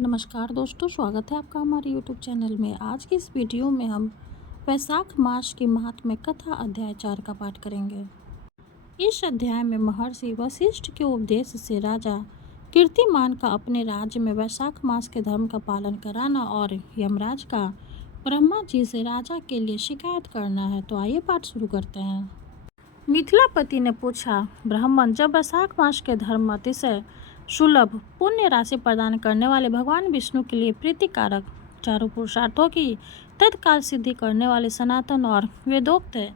नमस्कार दोस्तों, स्वागत है आपका हमारे YouTube चैनल में। आज की इस वीडियो में हम वैशाख मास की महात्म्य कथा अध्याय 4 का पाठ करेंगे। इस अध्याय में महर्षि वशिष्ठ के उपदेश से राजा कीर्तिमान का अपने राज्य में वैशाख मास के धर्म का पालन कराना और यमराज का ब्रह्मा जी से राजा के लिए शिकायत करना है। तो आइए पाठ शुरू करते हैं। मिथिलापति ने पूछा, ब्राह्मण, जब वैशाख मास के धर्म अतिशय सुलभ पुण्य राशि प्रदान करने वाले भगवान विष्णु के लिए प्रीतिकारक चारों पुरुषार्थों की तत्काल सिद्धि करने वाले सनातन और वेदोक्त है,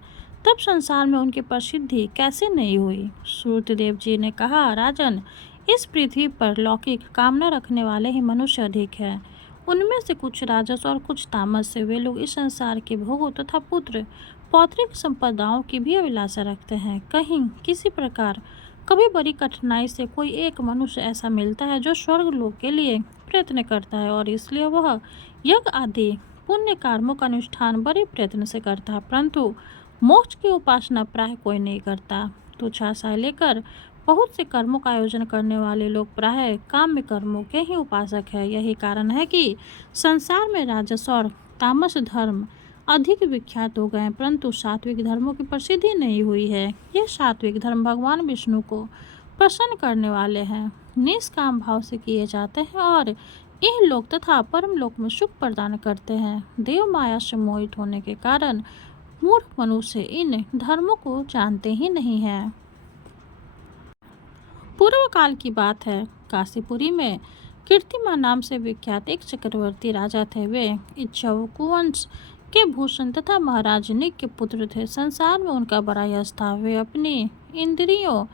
तब संसार में उनकी प्रसिद्धि कैसे नहीं हुई। सूर्यदेव जी ने कहा, राजन, इस पृथ्वी पर लौकिक कामना रखने वाले ही मनुष्य अधिक है। उनमें से कुछ राजस और कुछ तामस से वे लोग इस संसार के भोगों तथा पुत्र पौत्रिक संपदाओं की भी अभिलाषा रखते हैं। कहीं किसी प्रकार कभी बड़ी कठिनाई से कोई एक मनुष्य ऐसा मिलता है जो स्वर्ग लोक के लिए प्रयत्न करता है और इसलिए वह यज्ञ आदि पुण्य कर्मों का अनुष्ठान बड़े प्रयत्न से करता है, परंतु मोक्ष की उपासना प्राय कोई नहीं करता। तुच्छ आशा लेकर बहुत से कर्मों का आयोजन करने वाले लोग प्राय काम्य कर्मों के ही उपासक है। यही कारण है कि संसार में राजस और तामस धर्म अधिक विख्यात हो गए, परंतु सात्विक धर्मों की प्रसिद्धि नहीं हुई है। ये सात्विक धर्म भगवान विष्णु को प्रसन्न करने वाले हैं, निष्काम भाव से किए जाते हैं और इन लोक तथा परम लोक में सुख प्रदान करते हैं। देव माया से मोहित होने के कारण मूर्ख मनुष्य इन धर्मों को जानते ही नहीं है। पूर्व काल की बात है, काशीपुरी में कीर्तिमान नाम से विख्यात एक चक्रवर्ती राजा थे। वे इक्ष्वाकु वंश के भूषण तथा महाराज निक के पुत्र थे। संसार में उनका बड़ा यश था। वे अपनी इंद्रियों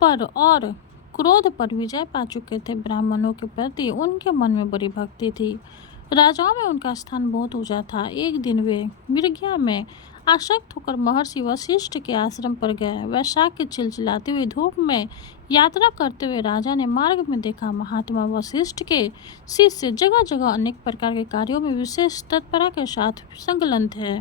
पर और क्रोध पर विजय पा चुके थे। ब्राह्मणों के प्रति उनके मन में बड़ी भक्ति थी। राजाओं में उनका स्थान बहुत ऊंचा था। एक दिन वे मृगया में आसक्त होकर महर्षि वशिष्ठ के आश्रम पर गए। वैशाख की चिलचिलाती हुई धूप में यात्रा करते हुए राजा ने मार्ग में देखा, महात्मा वशिष्ठ के शिष्य जगह जगह अनेक प्रकार के कार्यों में विशेष तत्परता के साथ संलग्न थे।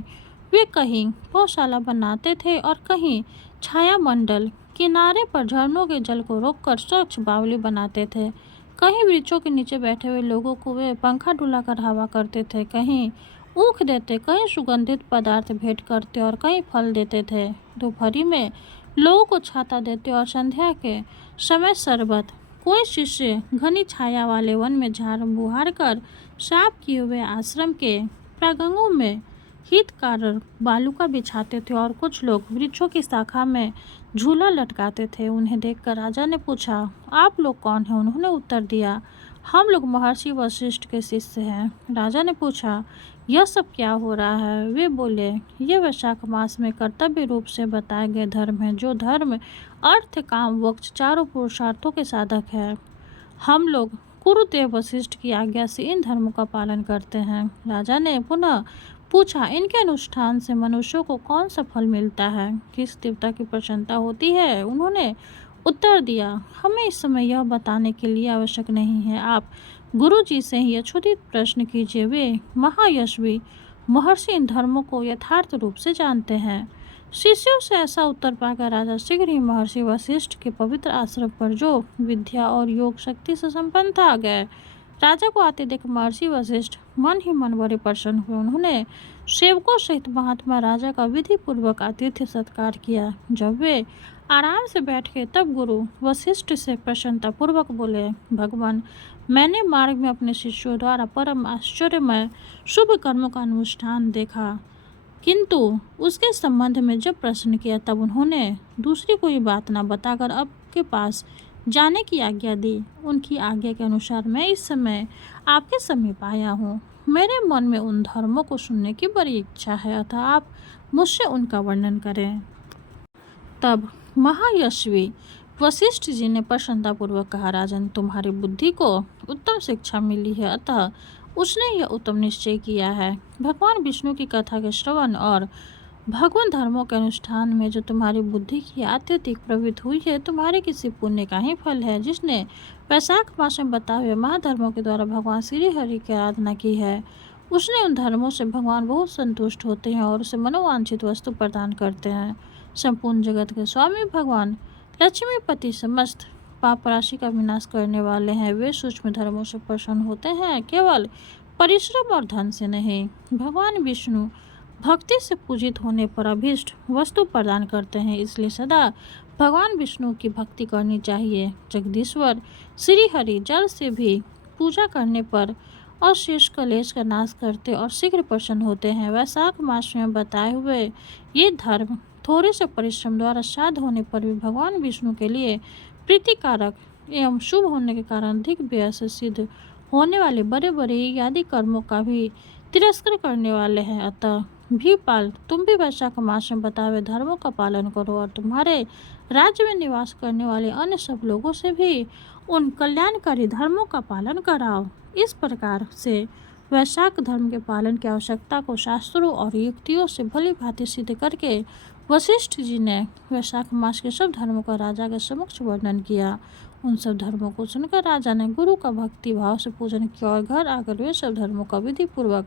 वे कहीं गौशाला बनाते थे और कहीं छाया मंडल किनारे पर झरनों के जल को रोककर स्वच्छ बावली बनाते थे। कहीं वृक्षों के नीचे बैठे हुए लोगों को वे पंखा डुलाकर हवा करते थे, कहीं ऊख देते, कहीं सुगंधित पदार्थ भेंट करते और कहीं फल देते थे। दोपहरी में लोगों को छाता देते और संध्या के समय शरबत। कोई शिष्य घनी छाया वाले वन में झाड़ बुहार कर साफ किए हुए आश्रम के प्रांगणों में हितकारक बालुका बिछाते थे और कुछ लोग वृक्षों की शाखा में झूला लटकाते थे। उन्हें देखकर राजा ने पूछा, आप लोग कौन हैं? उन्होंने उत्तर दिया, हम लोग महर्षि वशिष्ठ के शिष्य हैं। राजा ने पूछा, यह सब क्या हो रहा है? वे बोले, ये वैशाख मास में कर्तव्य रूप से बताए गए धर्म हैं, जो धर्म अर्थ काम मोक्ष चारों पुरुषार्थों के साधक है। हम लोग गुरुदेव वशिष्ठ की आज्ञा से इन धर्मों का पालन करते हैं। राजा ने पुनः पूछा, इनके अनुष्ठान से मनुष्यों को कौन सा फल मिलता है? किस देवता की प्रसन्नता होती है? उन्होंने उत्तर दिया, हमें इस समय यह बताने के लिए आवश्यक नहीं है। आप गुरु जी से ही यथोचित प्रश्न कीजिए। वे महायशवी महर्षि इन धर्मों को यथार्थ रूप से जानते हैं। शिष्यों से ऐसा उत्तर पाकर राजा शीघ्र ही महर्षि वशिष्ठ के पवित्र आश्रम पर, जो विद्या और योग शक्ति से संपन्न था, गए। राजा को आते देख महर्षि वशिष्ठ मन ही मन बड़े प्रसन्न हुए। उन्होंने सेवकों सहित महात्मा राजा का विधि पूर्वक आतिथ्य सत्कार किया। जब वे आराम से बैठ गए तब गुरु वशिष्ठ से प्रसन्नता पूर्वक बोले, भगवान, मैंने मार्ग में अपने शिष्यों द्वारा परम आश्चर्यमय शुभ कर्मों का अनुष्ठान देखा, किंतु उसके संबंध में जब प्रश्न किया तब उन्होंने दूसरी कोई बात न बताकर आपके पास जाने की आज्ञा दी। उनकी आज्ञा के अनुसार मैं इस समय आपके समीप आया हूँ। मेरे मन में उन धर्मों को सुनने की बड़ी इच्छा है, अतः आप मुझसे उनका वर्णन करें। तब महायशवी वशिष्ठ जी ने प्रसन्नतापूर्वक कहा, राजन, तुम्हारी बुद्धि को उत्तम शिक्षा मिली है, अतः उसने यह उत्तम निश्चय किया है। भगवान विष्णु की कथा के श्रवण और भगवान धर्मों के अनुष्ठान में जो तुम्हारी बुद्धि की अत्यधिक प्रवृत्ति हुई है, तुम्हारे किसी पुण्य का ही फल है, जिसने वैशाख मास में बताए हुए महाधर्मों के द्वारा भगवान श्री हरि की आराधना की है। उसने उन धर्मों से भगवान बहुत संतुष्ट होते हैं और उसे मनोवांछित वस्तु प्रदान करते हैं। संपूर्ण जगत के स्वामी भगवान लक्ष्मीपति समस्त पाप राशि का विनाश करने वाले हैं। वे सूक्ष्म धर्मों से प्रसन्न होते हैं, केवल परिश्रम और धन से नहीं। भगवान विष्णु भक्ति से पूजित होने पर अभीष्ट वस्तु प्रदान करते हैं, इसलिए सदा भगवान विष्णु की भक्ति करनी चाहिए। जगदीश्वर श्री हरि जल से भी पूजा करने पर और शेष कलेश का नाश करते और शीघ्र प्रसन्न होते हैं। वैशाख मास में बताए हुए ये धर्म थोड़े से परिश्रम द्वारा साध होने पर भी भगवान विष्णु के लिए प्रीतिकारक एवं शुभ होने के कारण अधिक व्यय से सिद्ध होने वाले बड़े बड़े आदि कर्मों का भी तिरस्कार करने वाले हैं। अतः भीपाल, तुम भी वैशाख मास में बताए हुए धर्मों का पालन करो और तुम्हारे राज्य में निवास करने वाले अन्य सब लोगों से भी उन कल्याणकारी धर्मों का पालन कराओ। इस प्रकार से वैशाख धर्म के पालन की आवश्यकता को शास्त्रों और युक्तियों से भली भांति सिद्ध करके वशिष्ठ जी ने वैशाख मास के सब धर्मों का राजा के समक्ष वर्णन किया। उन सब धर्मों को सुनकर राजा ने गुरु का भक्ति भाव से पूजन किया और घर आकर वे सब धर्मों का विधि पूर्वक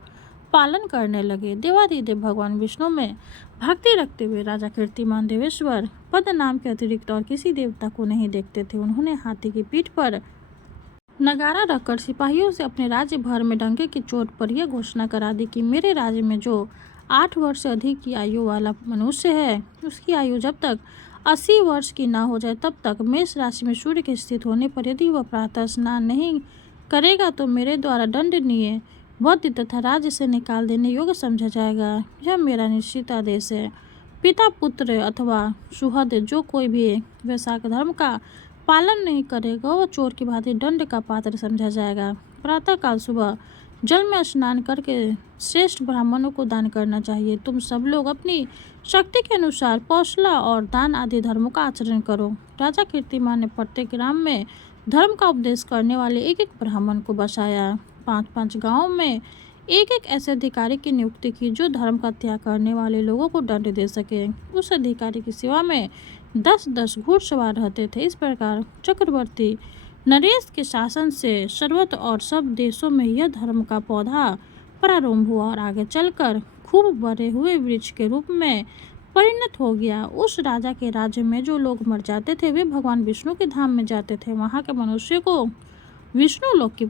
पालन करने लगे। देवादिदेव भगवान विष्णु में भक्ति रखते हुए राजा कीर्तिमान देवेश्वर पद नाम के अतिरिक्त और किसी देवता को नहीं देखते थे। उन्होंने हाथी की पीठ पर नगारा रखकर सिपाहियों से अपने राज्य भर में डंके की चोट पर यह घोषणा करा दी कि मेरे राज्य में जो 8 वर्ष से अधिक की आयु वाला मनुष्य है, उसकी आयु जब तक 80 वर्ष की ना हो जाए तब तक मेष राशि में सूर्य के स्थित होने पर यदि वह प्रातः स्नान नहीं करेगा तो मेरे द्वारा दंडनीय, बद्ध तथा राज्य से निकाल देने योग्य समझा जाएगा। यह मेरा निश्चित आदेश है। पिता, पुत्र अथवा सुहृद जो कोई भी वैशाख धर्म का पालन नहीं करेगा वह चोर की भांति दंड का पात्र समझा जाएगा। प्रातःकाल सुबह जल में स्नान करके श्रेष्ठ ब्राह्मणों को दान करना चाहिए। तुम सब लोग अपनी शक्ति के अनुसार पौषला और दान आदि धर्मों का आचरण करो। राजा कीर्तिमान ने प्रत्येक ग्राम में धर्म का उपदेश करने वाले एक एक ब्राह्मण को बसाया। 5-5 गाँव में एक एक ऐसे अधिकारी की नियुक्ति की जो धर्म का त्याग करने वाले लोगों को दंड दे सके। उस अधिकारी की सेवा में 10-10 घुड़सवार रहते थे। इस प्रकार चक्रवर्ती नरेश के शासन से सर्वत्र और सब देशों में यह धर्म का पौधा प्रारंभ हुआ और आगे चलकर खूब बड़े हुए वृक्ष के रूप में परिणत हो गया। उस राजा के राज्य में जो लोग मर जाते थे वे भगवान विष्णु के धाम में जाते थे। वहाँ के मनुष्य को विष्णु लोक की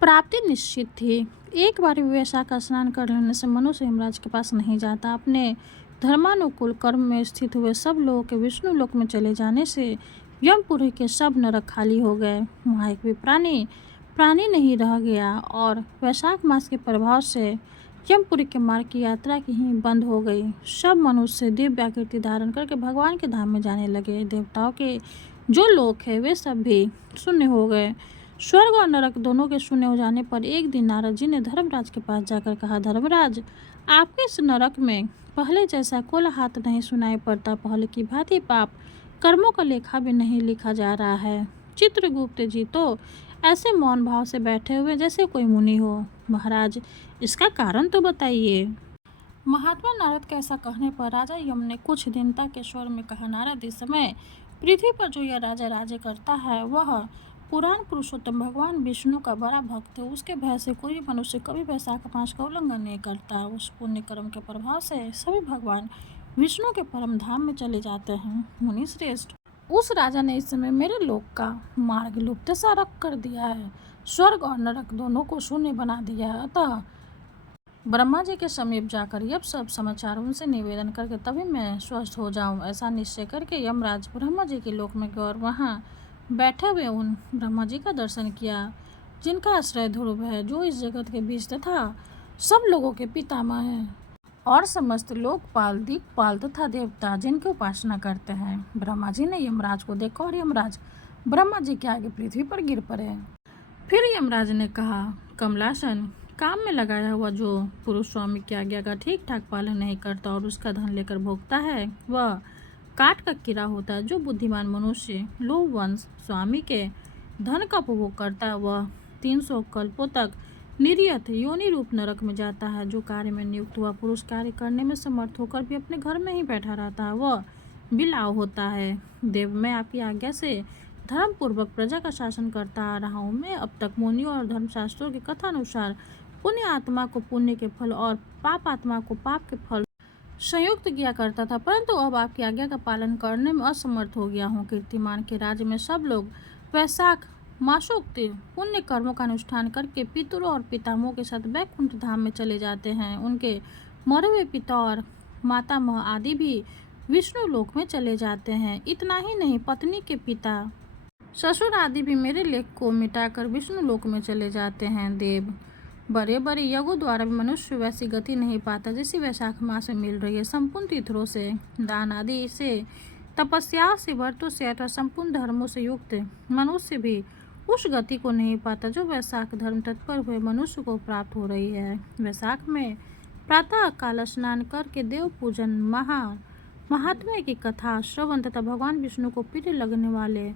प्राप्ति निश्चित थी। एक बार वैशाख का स्नान कर लेने से मनुष्य यमराज के पास नहीं जाता। अपने धर्मानुकूल कर्म में स्थित हुए सब लोगों के विष्णु लोक में चले जाने से यमपुरी के सब नरक खाली हो गए। वहाँ एक भी प्राणी नहीं रह गया और वैशाख मास के प्रभाव से यमपुरी के मार्ग की यात्रा की ही बंद हो गई। सब मनुष्य दिव्य आकृति धारण करके भगवान के धाम में जाने लगे। देवताओं के जो लोक है वे सब भी शून्य हो गए। स्वर्ग और नरक दोनों के शून्य हो जाने पर एक दिन नारद जी ने धर्मराज के पास जाकर कहा, धर्मराज, आपके इस नरक में पहले जैसा कोलाहल नहीं सुनाई पड़ता। पहले की भांति पाप कर्मों का लेखा भी नहीं लिखा जा रहा है। चित्रगुप्त जी तो ऐसे मौन भाव से बैठे हुए जैसे कोई मुनि हो। महाराज, इसका कारण तो बताइए। महात्मा नारद के ऐसा कहने पर राजा यम ने कुछ दीनता के स्वर में कहा, नारद, इस समय पृथ्वी पर जो यह राजा राज्य करता है वह पुराण पुरुषोत्तम भगवान विष्णु का बड़ा भक्त है। उसके भय से कोई मनुष्य कभी वैशाख मास का उल्लंघन नहीं करता। उस पुण्य कर्म के प्रभाव से सभी भगवान विष्णु के परम धाम में चले जाते हैं। मुनि श्रेष्ठ, उस राजा ने इस समय मेरे लोक का मार्ग लुप्त सा रख कर दिया है। स्वर्ग और नरक दोनों को शून्य बना दिया है। अतः ब्रह्मा जी के समीप जाकर यह सब समाचार उनसे निवेदन करके तभी मैं स्वस्थ हो जाऊं। ऐसा निश्चय करके यमराज ब्रह्मा जी के लोक में गए और वहाँ बैठे हुए उन ब्रह्मा जी का दर्शन किया जिनका आश्रय ध्रुव है, जो इस जगत के बीच तथा सब लोगों के पितामह हैं और समस्त लोकपाल, दिक्पाल तथा देवता जिनकी उपासना करते हैं। ब्रह्मा जी ने यमराज को देखा और यमराज ब्रह्मा जी के आगे पृथ्वी पर गिर पड़े। फिर यमराज ने कहा, कमलासन, काम में लगाया हुआ जो पुरुष स्वामी की आज्ञा का ठीक ठाक पालन नहीं करता और उसका धन लेकर भोगता है वह काट का कीड़ा होता है। जो बुद्धिमान मनुष्य लोभवंश स्वामी के धन का उपभोग करता है वह 300 कल्पों तक निर्यत योनि रूप नरक में जाता है। जो कार्य में नियुक्त हुआ पुरुष कार्य करने में समर्थ होकर भी अपने घर में ही बैठा रहता है वह बिलाव होता है। देव, मैं आपकी आज्ञा से धर्म पूर्वक प्रजा का शासन करता आ रहा हूँ। मैं अब तक मुनियों और धर्मशास्त्रों की कथा अनुसार पुण्य आत्मा को पुण्य के फल और पाप आत्मा को पाप के फल संयुक्त किया करता था, परंतु अब आपकी आज्ञा का पालन करने में असमर्थ हो गया हूँ। कीर्तिमान के राज्य में सब लोग वैशाख मासोक्त पुण्य कर्मों का अनुष्ठान करके पितरों और पितामहों के साथ वैकुंठ धाम में चले जाते हैं। उनके मरे हुए पिता और मातामह आदि भी विष्णु लोक में चले जाते हैं। इतना ही नहीं, पत्नी के पिता, ससुर आदि भी मेरे लेख को मिटाकर विष्णु लोक में चले जाते हैं। देव, बड़े बड़े यज्ञों द्वारा भी मनुष्य वैसी गति नहीं पाता जैसी वैशाख मास में मिल रही है। संपूर्ण तीर्थों से, दान आदि से, तपस्या से, व्रतों से अथवा संपूर्ण धर्मों से युक्त मनुष्य भी उस गति को नहीं पाता जो वैशाख धर्म तत्पर हुए मनुष्य को प्राप्त हो रही है। वैशाख में प्रातः काल स्नान करके देव पूजन, महात्म्य की कथा श्रवण तथा भगवान विष्णु को प्रिय लगने वाले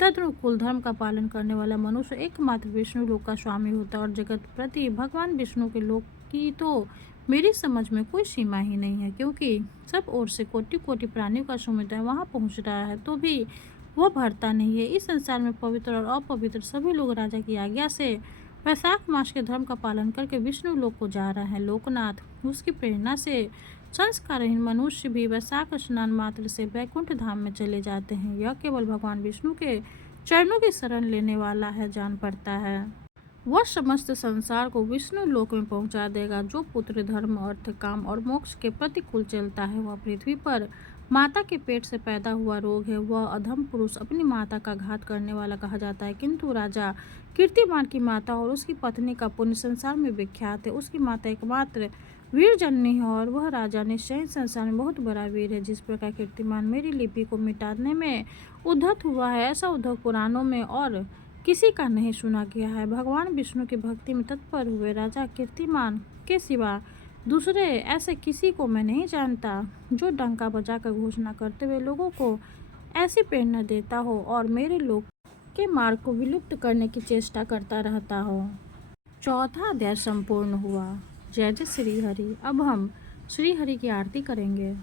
तदनुकूल धर्म का पालन करने वाला मनुष्य एकमात्र विष्णु लोक का स्वामी होता है। और जगत प्रति भगवान विष्णु के लोक की तो मेरी समझ में कोई सीमा ही नहीं है, क्योंकि सब ओर से कोटि कोटि प्राणियों का समुदाय वहाँ पहुँच रहा है तो भी वह भरता नहीं है। इस संसार में पवित्र और अपवित्र सभी लोग राजा की आज्ञा से वैशाख मास के धर्म का पालन करके विष्णु लोक को जा रहा है। लोकनाथ, उसकी प्रेरणा से संस्कारहीन मनुष्य भी वैशाख स्नान मात्र से वैकुंठ धाम में चले जाते हैं। यह केवल भगवान विष्णु के चरणों की शरण लेने वाला है जान पड़ता है। वह समस्त संसार को विष्णु लोक में पहुंचा देगा। जो पुत्र धर्म, अर्थ, काम और मोक्ष के प्रतिकूल चलता है वह पृथ्वी पर माता के पेट से पैदा हुआ रोग है। वह अधम पुरुष अपनी माता का घात करने वाला कहा जाता है। किंतु राजा कीर्तिमान की माता और उसकी पत्नी का पुण्य संसार में विख्यात है। उसकी माता एकमात्र वीर जननी है और वह राजा निश्चय संसार में बहुत बड़ा वीर है। जिस प्रकार कीर्तिमान मेरी लिपि को मिटाने में उद्धत हुआ है, ऐसा उद्धव पुराणों में और किसी का नहीं सुना गया है। भगवान विष्णु की भक्ति में तत्पर हुए राजा कीर्तिमान के सिवा दूसरे ऐसे किसी को मैं नहीं जानता जो डंका बजाकर घोषणा करते हुए लोगों को ऐसी प्रेरणा देता हो और मेरे लोग के मार्ग को विलुप्त करने की चेष्टा करता रहता हो। चौथा अध्याय संपूर्ण हुआ। जय जय श्री हरि। अब हम श्री हरि की आरती करेंगे।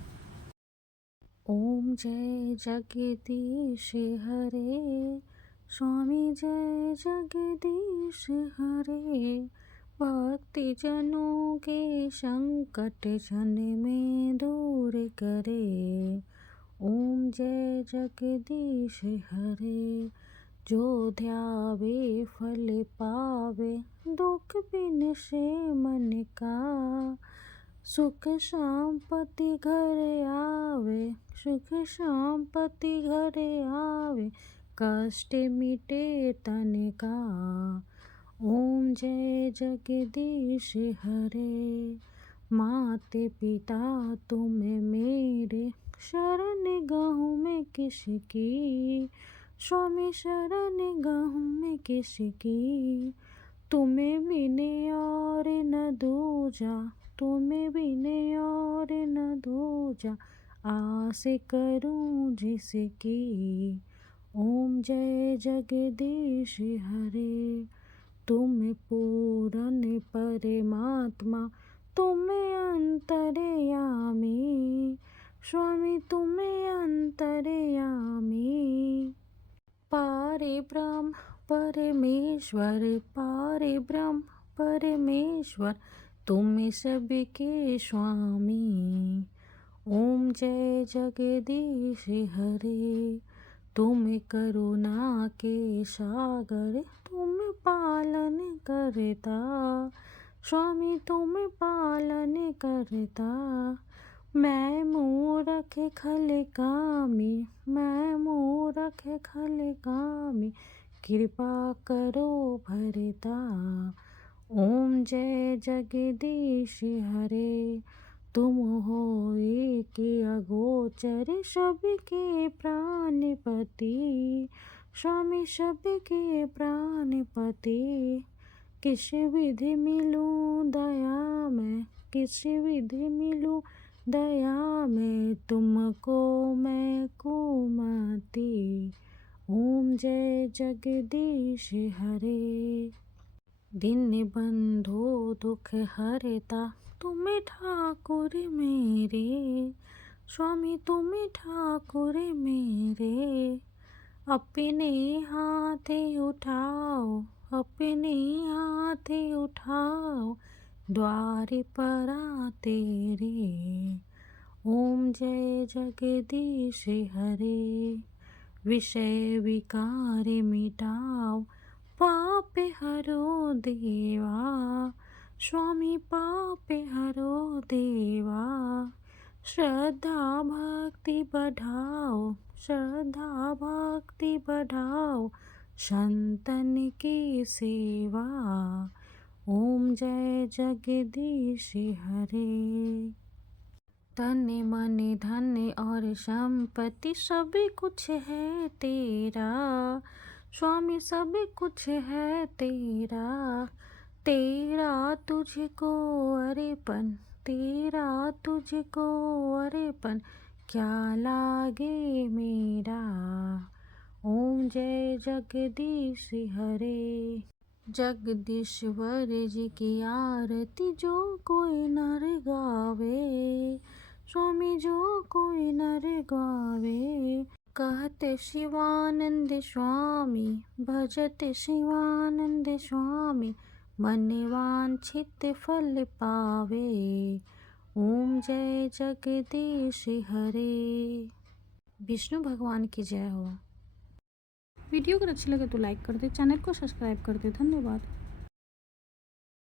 ओम जय जगदीश हरे, स्वामी जय जगदीश हरे। भक्ति जनों के संकट जन में दूर करे। ओम जय जगदीश हरे। जो ध्यावे फल पावे, दुख बिन से मन का। सुख शांति घर आवे, सुख शांति घर आवे। कष्ट मिटे तन का। ओम जय जगदीश हरे। माते पिता तुम मेरे, शरण गहूँ में किसकी। स्वामी शरण गहूँ में किसकी। तुम्हें बिने और न दूजा, तुम्हें बिने और न दूजा। आस करूं जिसकी। ओम जय जगदीश हरे। तुम पूर्ण परमात्मा, तुम अंतर्यामी। स्वामी तुम अंतर्यामी। पारे ब्रह्म परमेश्वर, पारे ब्रह्म परमेश्वर। तुम सबके स्वामी। ओम जय जगदीश हरे। तुम करुणा के सागर, तुम पालन करता। स्वामी तुम पालन करता। मैं मूरख खल कामी, मैं मूरख खल कामी। कृपा करो भरता। ओम जय जगदीश हरे। तुम हो एक अगोचर, सबके प्राणपति। स्वामी सबके प्राणपति। किस विधि मिलूं दया में, किस विधि मिलूं दया में। तुमको मैं कुमति। ओम जय जगदीश हरे। दिन बंधु दुख हरता, तुम ठाकुर मेरे। स्वामी तुम ठाकुर मेरे। अपने हाथ उठाओ, अपने हाथ उठाओ। द्वार पर तेरे। ओम जय जगदीश हरे। विषय विकार मिटाओ, पाप हरो देवा। स्वामी पाप हरो देवा। श्रद्धा भक्ति बढ़ाओ, श्रद्धा भक्ति बढ़ाओ, संतन की सेवा। ओम जय जगदीश हरे। तन मन धन और संपत्ति सब कुछ है तेरा। स्वामी सब कुछ है तेरा। तेरा तुझको अर्पण, तेरा तुझको अर्पण, क्या लागे मेरा। ओम जय जगदीश हरे। जगदीश्वर जी की आरती जो कोई नर गावे। स्वामी जो कोई नर गावे। कहते शिवानंद स्वामी, भजते शिवानंद स्वामी, मन वांछित फल पावे। ओम जय जगदीश हरे। विष्णु भगवान की जय हो। वीडियो अगर अच्छी लगे तो लाइक कर दे, चैनल को सब्सक्राइब कर दे। धन्यवाद।